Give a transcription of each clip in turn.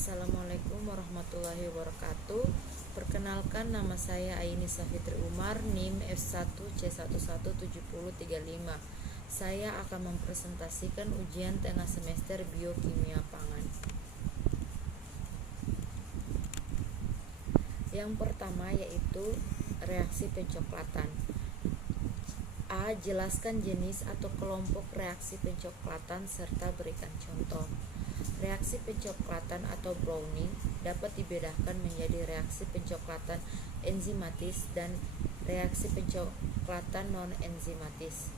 Assalamualaikum warahmatullahi wabarakatuh. Perkenalkan, nama saya Ainisa Fitri Umar, NIM F1C117035. Saya akan mempresentasikan ujian tengah semester Biokimia Pangan. Yang pertama yaitu reaksi pencoklatan. A. Jelaskan jenis atau kelompok reaksi pencoklatan serta berikan contoh. Reaksi pencoklatan atau browning dapat dibedakan menjadi reaksi pencoklatan enzimatis dan reaksi pencoklatan non-enzimatis.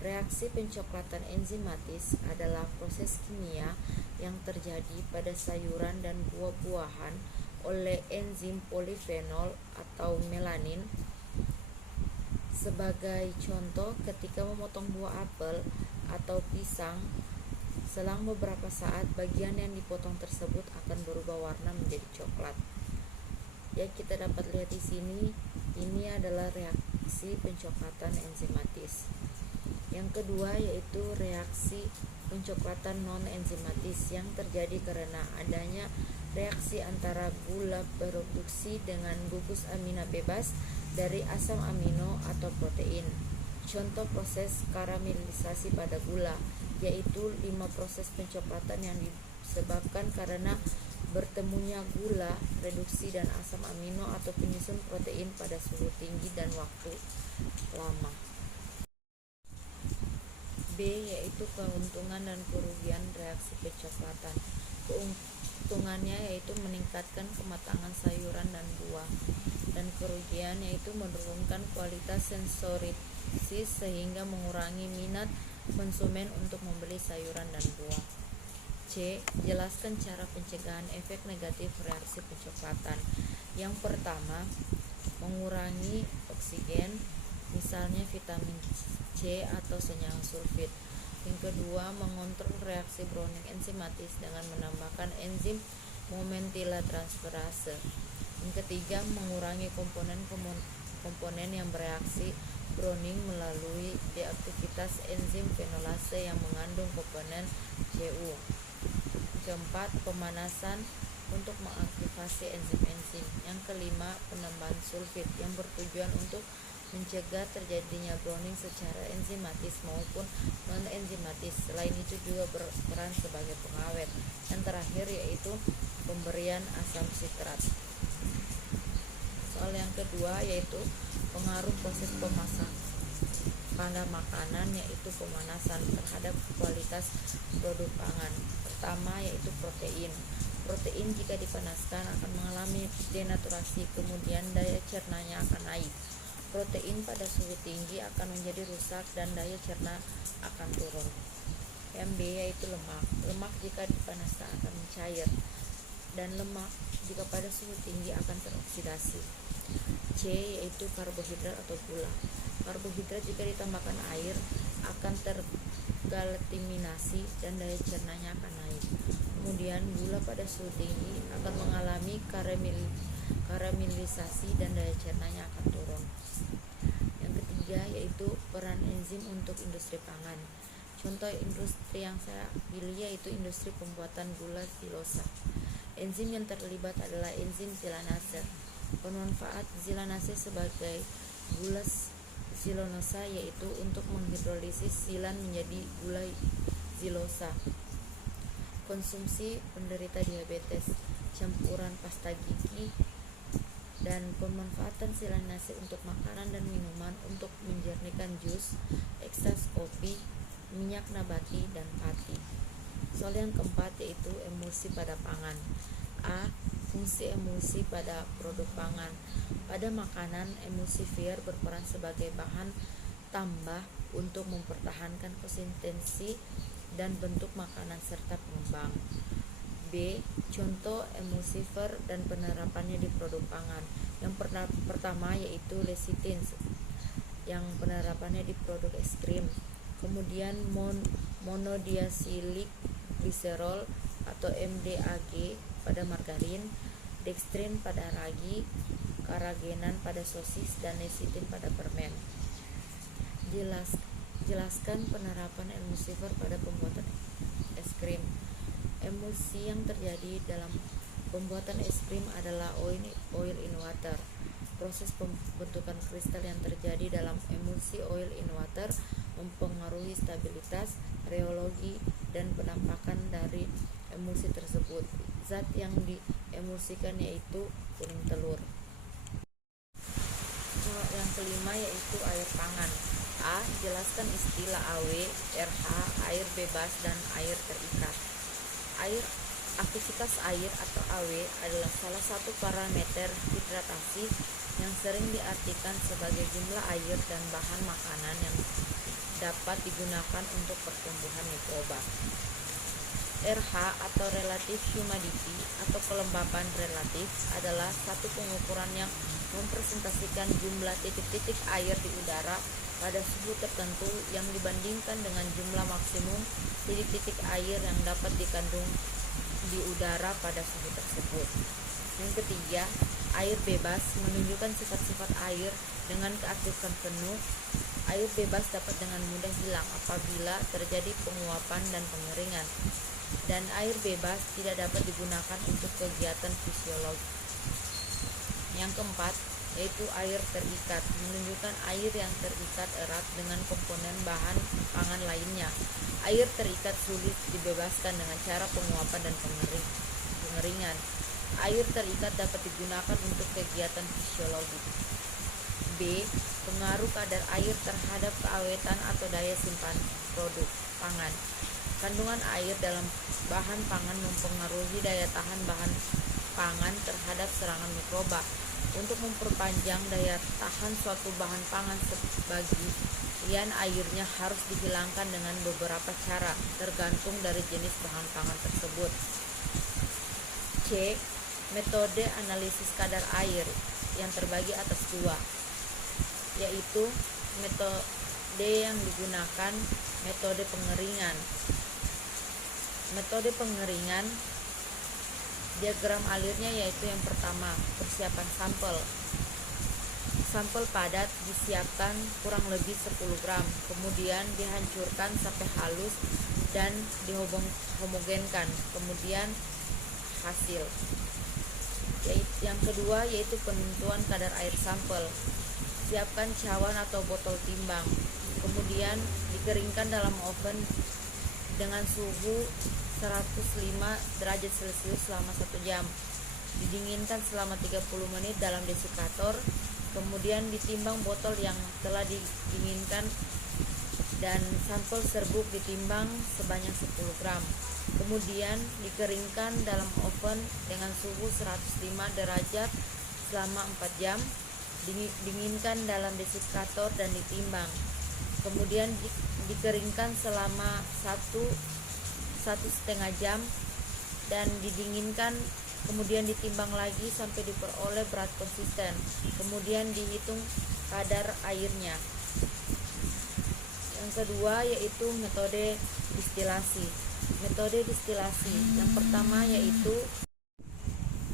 Reaksi pencoklatan enzimatis adalah proses kimia yang terjadi pada sayuran dan buah-buahan oleh enzim polifenol atau melanin. Sebagai contoh, ketika memotong buah apel atau pisang, selang beberapa saat bagian yang dipotong tersebut akan berubah warna menjadi coklat. Ya, kita dapat lihat di sini, ini adalah reaksi pencoklatan enzimatis. Yang kedua yaitu reaksi pencoklatan non-enzimatis yang terjadi karena adanya reaksi antara gula bereduksi dengan gugus amina bebas dari asam amino atau protein. Contoh proses karamelisasi pada gula, yaitu 5 proses pencoklatan yang disebabkan karena bertemunya gula, reduksi dan asam amino atau penyusun protein pada suhu tinggi dan waktu lama. B yaitu keuntungan dan kerugian reaksi pencoklatan. Keuntungannya yaitu meningkatkan kematangan sayuran dan buah, dan kerugian yaitu menurunkan kualitas sensoritis sehingga mengurangi minat konsumen untuk membeli sayuran dan buah. C. Jelaskan cara pencegahan efek negatif reaksi pencoklatan. Yang pertama, mengurangi oksigen, misalnya vitamin C atau senyawa sulfit. Yang kedua, mengontrol reaksi browning enzimatis dengan menambahkan enzim momentila transferase. Yang ketiga, mengurangi komponen yang bereaksi browning melalui deaktivitas enzim fenolase yang mengandung komponen Cu. Keempat, pemanasan untuk mengaktifasi enzim-enzim. Yang kelima, penambahan sulfit yang bertujuan untuk mencegah terjadinya browning secara enzimatis maupun non-enzimatis. Selain itu juga berperan sebagai pengawet. Yang terakhir yaitu pemberian asam sitrat. Soal yang kedua yaitu pengaruh proses pemasak pada makanan, yaitu pemanasan terhadap kualitas produk pangan. Pertama yaitu protein. Protein jika dipanaskan akan mengalami denaturasi, kemudian daya cernanya akan naik. Protein pada suhu tinggi akan menjadi rusak dan daya cerna akan turun. Yang B yaitu lemak. Lemak jika dipanaskan akan mencair, dan lemak jika pada suhu tinggi akan teroksidasi. C yaitu karbohidrat atau gula. Karbohidrat jika ditambahkan air akan tergalaktiminasi dan daya cernanya akan naik. Kemudian gula pada suhu tinggi akan mengalami karamelisasi dan daya cernanya akan turun. Yang ketiga yaitu peran enzim untuk industri pangan. Contoh industri yang saya pilih yaitu industri pembuatan gula silosa. Enzim yang terlibat adalah enzim silanase. Pemanfaat silanase sebagai gula silosa yaitu untuk menghidrolisis silan menjadi gula silosa. Konsumsi penderita diabetes, campuran pasta gigi, dan pemanfaatan silanase untuk makanan dan minuman untuk menjernihkan jus, ekstrak kopi, minyak nabati, dan pati. Soal yang keempat yaitu emulsi pada pangan. A. Fungsi emulsi pada produk pangan. Pada makanan, emulsifier berperan sebagai bahan tambah untuk mempertahankan konsistensi dan bentuk makanan serta pengembang. B. Contoh emulsifier dan penerapannya di produk pangan. Yang pertama yaitu lecithin yang penerapannya di produk es krim. Kemudian monodiacilik gliserol atau MDAG pada margarin, dextrin pada ragi, karagenan pada sosis, dan lecithin pada permen. Jelaskan penerapan emulsifier pada pembuatan es krim. Emulsi yang terjadi dalam Pembuatan es krim adalah oil in water. Proses pembentukan kristal yang terjadi dalam emulsi oil in water mempengaruhi stabilitas, rheologi, dan penampakan dari emulsi tersebut. Zat yang diemulsikan yaitu kuning telur. Yang kelima yaitu air pangan. A. Jelaskan istilah AW, RH, air bebas, dan air terikat. Aktivitas air atau AW adalah salah satu parameter hidratasi yang sering diartikan sebagai jumlah air dan bahan makanan yang dapat digunakan untuk pertumbuhan mikroba. RH atau relative humidity atau kelembapan relatif adalah satu pengukuran yang mempresentasikan jumlah titik-titik air di udara pada suhu tertentu yang dibandingkan dengan jumlah maksimum titik-titik air yang dapat dikandung di udara pada suhu tersebut. Yang ketiga, air bebas menunjukkan sifat-sifat air dengan keaktifan penuh. Air bebas dapat dengan mudah hilang apabila terjadi penguapan dan pengeringan, dan air bebas tidak dapat digunakan untuk kegiatan fisiologi. Yang keempat, yaitu air terikat, menunjukkan air yang terikat erat dengan komponen bahan pangan lainnya. Air terikat sulit dibebaskan dengan cara penguapan dan pengeringan. Air terikat dapat digunakan untuk kegiatan fisiologi. B. Pengaruh kadar air terhadap keawetan atau daya simpan produk pangan. Kandungan air dalam bahan pangan mempengaruhi daya tahan bahan pangan terhadap serangan mikroba. Untuk memperpanjang daya tahan suatu bahan pangan, sebagian airnya harus dihilangkan dengan beberapa cara, tergantung dari jenis bahan pangan tersebut. C. Metode analisis kadar air yang terbagi atas dua, yaitu metode yang digunakan metode pengeringan. Metode pengeringan, diagram alirnya yaitu yang pertama, persiapan sampel. Sampel padat disiapkan kurang lebih 10 gram, kemudian dihancurkan sampai halus dan dihomogenkan, kemudian hasil. Yang kedua yaitu penentuan kadar air sampel. Siapkan cawan atau botol timbang, kemudian dikeringkan dalam oven dengan suhu 105 derajat Celcius selama 1 jam. Didinginkan selama 30 menit dalam desikator, kemudian ditimbang botol yang telah didinginkan dan sampel serbuk ditimbang sebanyak 10 gram. Kemudian dikeringkan dalam oven dengan suhu 105 derajat selama 4 jam. Dinginkan dalam desikator dan ditimbang. Kemudian dikeringkan selama 1,5 jam dan didinginkan, kemudian ditimbang lagi sampai diperoleh berat konsisten. Kemudian dihitung kadar airnya. Yang kedua yaitu metode distilasi. Metode distilasi yang pertama yaitu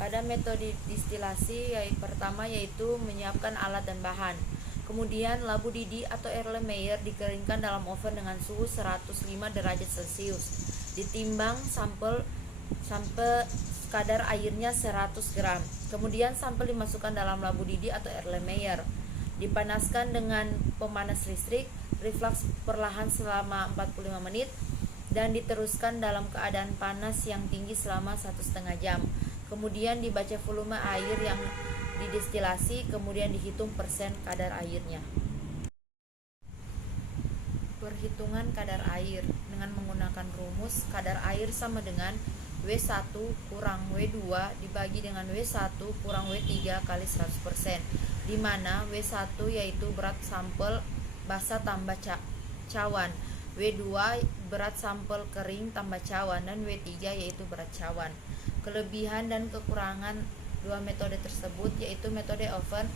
pada metode distilasi pertama yaitu menyiapkan alat dan bahan. Kemudian labu didi atau Erlenmeyer dikeringkan dalam oven dengan suhu 105 derajat Celcius. Ditimbang sampel sampai kadar airnya 100 gram. Kemudian sampel dimasukkan dalam labu didi atau Erlenmeyer. Dipanaskan dengan pemanas listrik, reflux perlahan selama 45 menit dan diteruskan dalam keadaan panas yang tinggi selama 1,5 jam. Kemudian dibaca volume air yang didestilasi, kemudian dihitung persen kadar airnya. Perhitungan kadar air dengan menggunakan rumus kadar air sama dengan W1 kurang W2 dibagi dengan W1 kurang W3 kali 100%, di mana W1 yaitu berat sampel basah tambah cawan, W2 berat sampel kering tambah cawan, dan W3 yaitu berat cawan. Kelebihan dan kekurangan dua metode tersebut yaitu metode oven.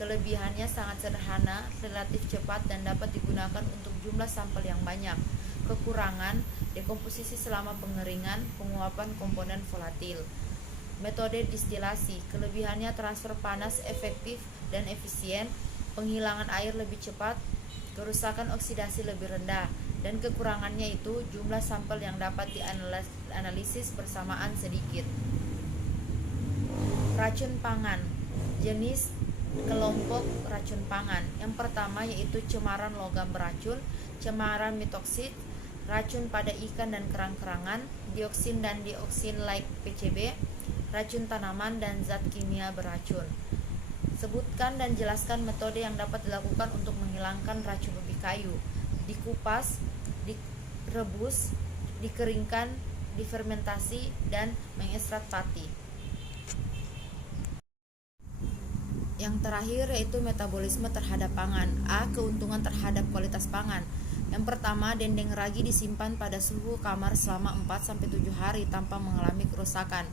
Kelebihannya sangat sederhana, relatif cepat, dan dapat digunakan untuk jumlah sampel yang banyak. Kekurangan, dekomposisi selama pengeringan, penguapan komponen volatil. Metode distilasi, kelebihannya transfer panas efektif dan efisien, penghilangan air lebih cepat, kerusakan oksidasi lebih rendah, dan kekurangannya itu jumlah sampel yang dapat dianalisis bersamaan sedikit. Racun pangan. Jenis kelompok racun pangan. Yang pertama yaitu cemaran logam beracun, cemaran mitoksit, racun pada ikan dan kerang-kerangan, dioksin dan dioksin like PCB, racun tanaman dan zat kimia beracun. Sebutkan dan jelaskan metode yang dapat dilakukan untuk menghilangkan racun ubi kayu. Dikupas, direbus, dikeringkan, difermentasi, dan mengekstrak pati. Yang terakhir yaitu metabolisme terhadap pangan. A. Keuntungan terhadap kualitas pangan. Yang pertama, dendeng ragi disimpan pada suhu kamar selama 4-7 hari tanpa mengalami kerusakan.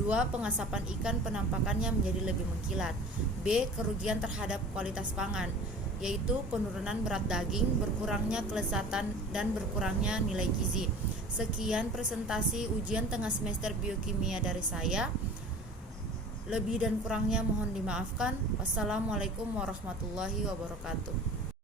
2. Pengasapan ikan penampakannya menjadi lebih mengkilat. B. Kerugian terhadap kualitas pangan, yaitu penurunan berat daging, berkurangnya kelezatan, dan berkurangnya nilai gizi. Sekian presentasi ujian tengah semester biokimia dari saya. Lebih dan kurangnya mohon dimaafkan. Wassalamualaikum warahmatullahi wabarakatuh.